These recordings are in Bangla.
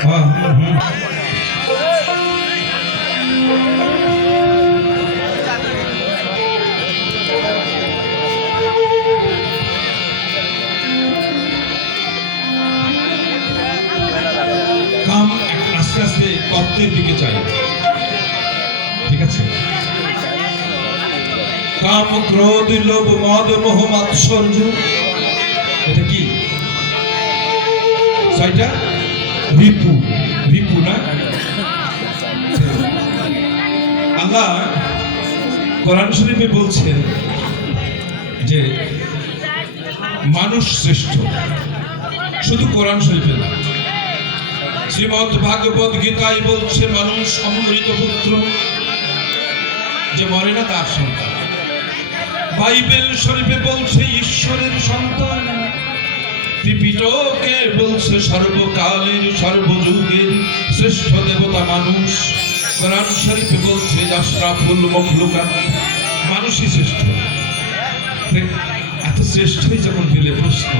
কাম আস্তে আস্তে তত্ত্বের দিকে চাই। ঠিক আছে? কাম, ক্রোধ, লোভ, মদ, মোহ, মাৎসর্য। এটা কি? ছয়টা? রিপু রিপু না আল্লাহ কোরআন শরীফে বলছেন যে মানুষ শ্রেষ্ঠ। শুধু কোরআন শরীফে না। শ্রীমদ ভাগবত গীতায় বলছে, মানুষ অমৃত পুত্র, যে মরে না তার সন্তান। বাইবেল শরীফে বলছে, ঈশ্বরের সন্তান ত্রিপিটকে বলছে সর্বকালের সর্বযুগের শ্রেষ্ঠ দেবতা মানুষ। কোরআন শরীফে বলছে আশরাফুল মখলুকা মানুষই শ্রেষ্ঠ। এত শ্রেষ্ঠই যখন দিলে প্রশ্ন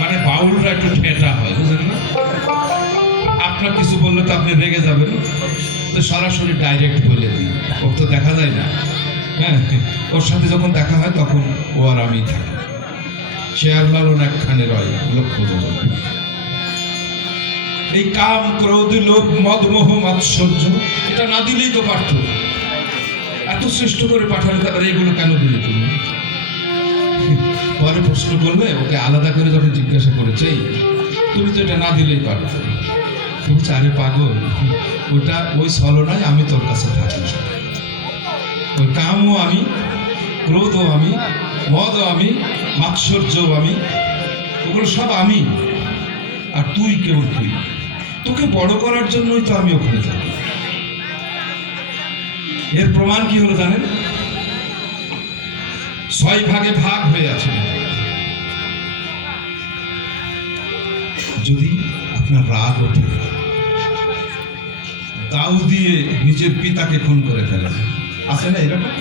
মানে বাউলরা একটু ঠেটা হয়, বুঝলেন না? আপনার কিছু বললে তো আপনি রেগে যাবেন। তো সরাসরি ডাইরেক্ট বলে দিই। ওর তো দেখা যায় না। হ্যাঁ ওর সাথে যখন দেখা হয়, তখন ও আর আমি থাকি। সে আল্লাহর একখানে রয়, লক্ষ্য যোজন এই কাম ক্রোধ, লোভ, মদ, মোহ, মাৎসর্য, এটা না দিলেই তো পারত। এত শ্রেষ্ঠ করে পাঠালে তারপরে এগুলো কেন দিলে তুমি? পরে প্রশ্ন করলে ওকে আলাদা করে যখন জিজ্ঞাসা করেছে তুমি তো এটা না দিলেই পারতো। বলছে, আরে পাগল, ওটা ওই ছলনায় আমি তোর কাছে থাকি ওই কামও আমি ক্রোধও আমি, মদও আমি, মাৎসর্যও আমি, ওগুলো সব আমি। আর তুই কেউ তুই। তোকে বড় করার জন্যই তো আমি ওখানে যাই এর প্রমাণ কি হলো জানেন? ছয় ভাগে ভাগ হয়ে আছে। যদি আপনার রাগ ওঠে, দাউ দিয়ে নিজের পিতাকে খুন করে ফেলে আছে না এরকম?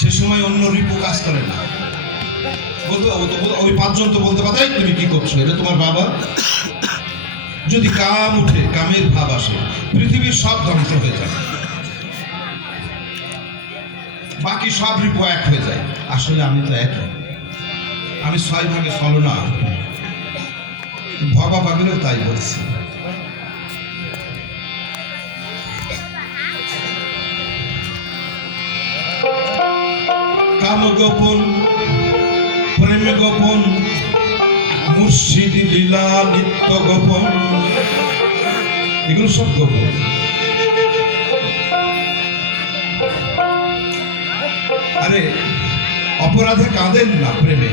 সে সময় অন্য রিপু কাজ করে না। বলতো ওই পাঁচজন তো বলতে পারে তুমি কি করছ? এটা তোমার বাবা? যদি কাম উঠে, কামের ভাব আসে, পৃথিবীর সব ধ্বংস হয়ে যায়। বাকি সব রিপু এক হয়ে যায়। আসলে আমি তো এক। আমি ছয় ভাগে চলো না ভবা পাগলেও তাই বলছি। কাম গোপন প্রেম গোপন মুর্শিদি লীলা নিত্য গোপন এগুলো সব গোপন। আরে, অপরাধে কাঁদেন না প্রেমে।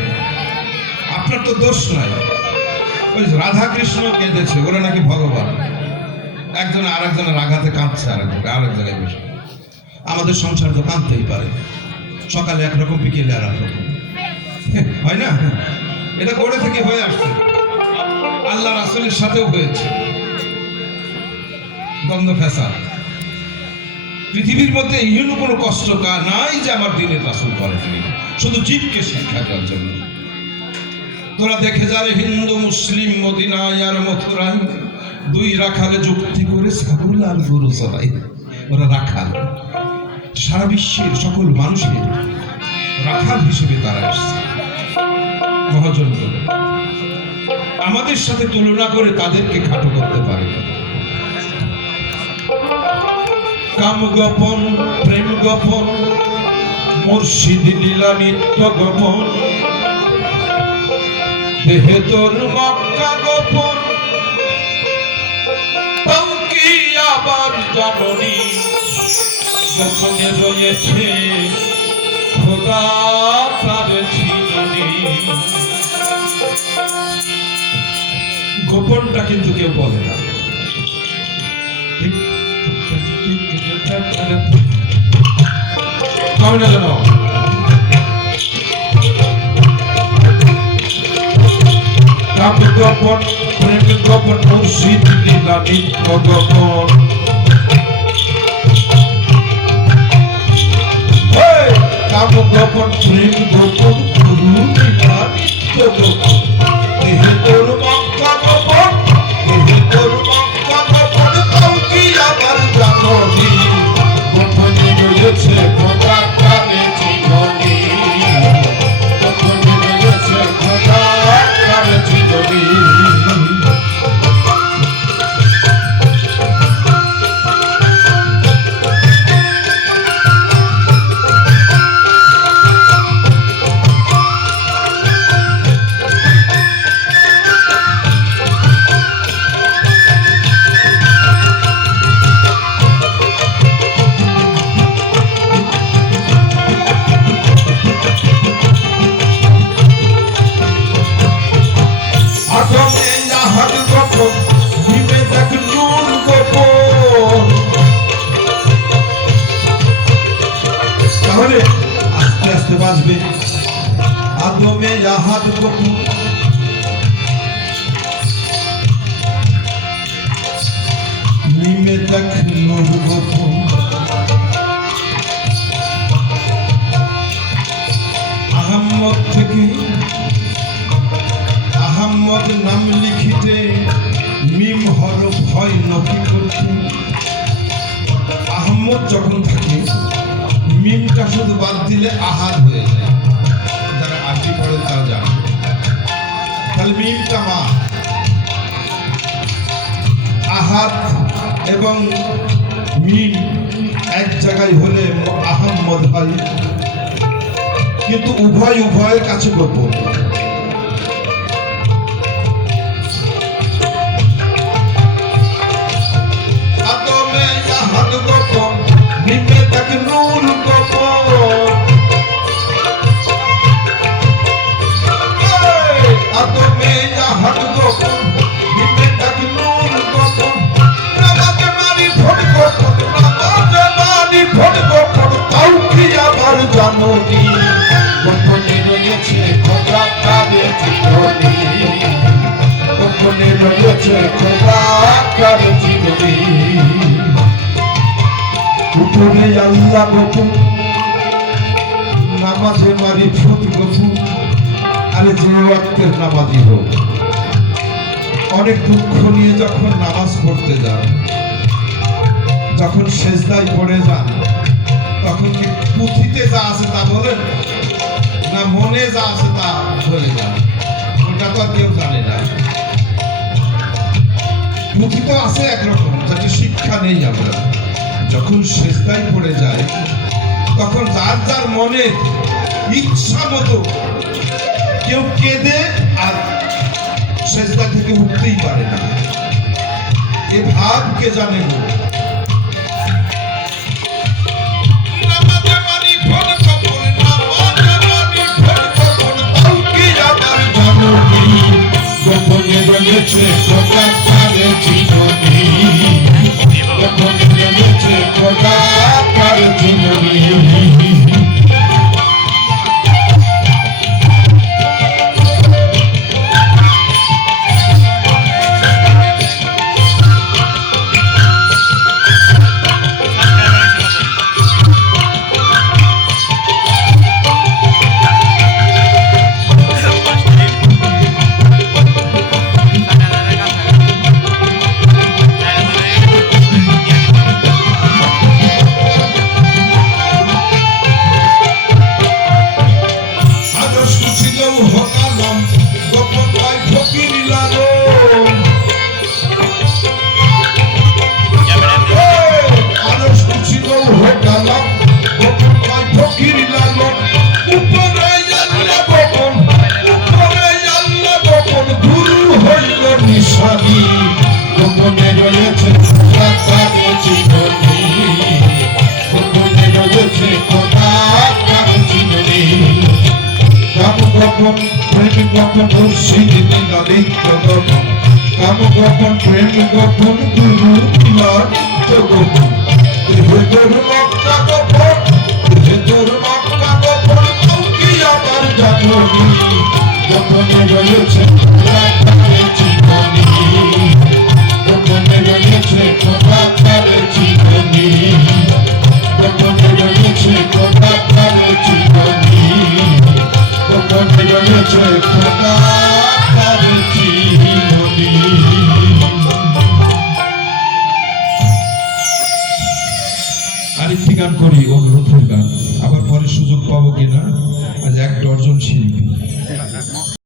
আপনার তো দোষ নাই। ওই রাধা কৃষ্ণ কেঁদেছে, ওরা নাকি ভগবান। একজন আর একজনের আঘাতে কাঁদছে আর এক জায়গায় আরেক জায়গায় বসে। আমাদের সংসার তো কাঁদতেই পারে। সকালে একরকম বিকেলে আর একরকম হয় না? এটা গড়ে থেকে হয়ে আসছে। আল্লাহ রাসুলের সাথেও হয়েছে। দ্বন্দ্ব ফেসা পৃথিবীর মধ্যে ইহন কোনো কষ্ট নাই যে আমার দিনের রাসুল করেননি শুধু জীবকে শিক্ষা দেওয়ার জন্য। তোরা দেখে যারে হিন্দু, মুসলিম, মদিনায় আর মথুরায়। দুই রাখালে যুক্তি করে ছাগল আর গরু চড়াই ওরা রাখাল। সারা বিশ্বের সকল মানুষের রাখাল হিসেবে তারা এসছে। মহাজন আমাদের সাথে তুলনা করে তাদেরকে খাটো করতে পারে কাম গোপন, প্রেম গোপন, মুর্শিদ লীলা নিত্য গোপন। দেহে তোর মক্কা গোপন। আবার জননী? গোপনে রয়েছে খোদা তার ছিলনি গোপনটা কিন্তু কেউ বলে না। গোপন, প্রেম গোপন মুর্শিদ গোপন। কাম গোপন প্রেম গোপন গুরু দেহে তোর মক্কা দেখ আহম্মদ নাম লিখিতে মিম হরফ হয় নকি করতে আহম্মদ যখন থাকে, মিমটা শুধু বাদ দিলে আহাদ হয়ে যায়। যারা আরবি পড়ে তারা জানে। তাহলে তামা আহাত এবং মিম এক জায়গায় হলে আহম্মদ হয়। কিন্তু উভয়, উভয়ের কাছে গোপন উপরে আল্লাহ গোপন নামাজে মারি ফুট গোপন আরে যে ওয়াক্তের নামাজি হোক। অনেক দুঃখ নিয়ে যখন নামাজ পড়তে যান, যখন সেজদায় পড়ে যান, তখন কি পুঁথিতে যা আছে তা বলেন? না মনে যা আছে তা বলে যান। ওটা তো কেউ জানে না। পুঁথি তো আছে একরকম, যাতে শিক্ষা নেই আমরা। যখন শেষদায় পড়ে যায় তখন যার যার মনে ইচ্ছা মতো কেউ কেঁদে আর শেষদা থেকে উঠতেই পারে না। এ ভাব কে জানে গো? কপন, নামাজে মানি ভোর কপন, ছিল হকালম গোপন ভাই ফকির লালন আদর্শ ছিল প্রেম খুশি নীলাদিত্য গোপন কাম গোপন প্রেম গোপন গুরু পিলার গোপন ভেতর মক্কা গোপন কি আমার জানোনি গোপনে রয়েছে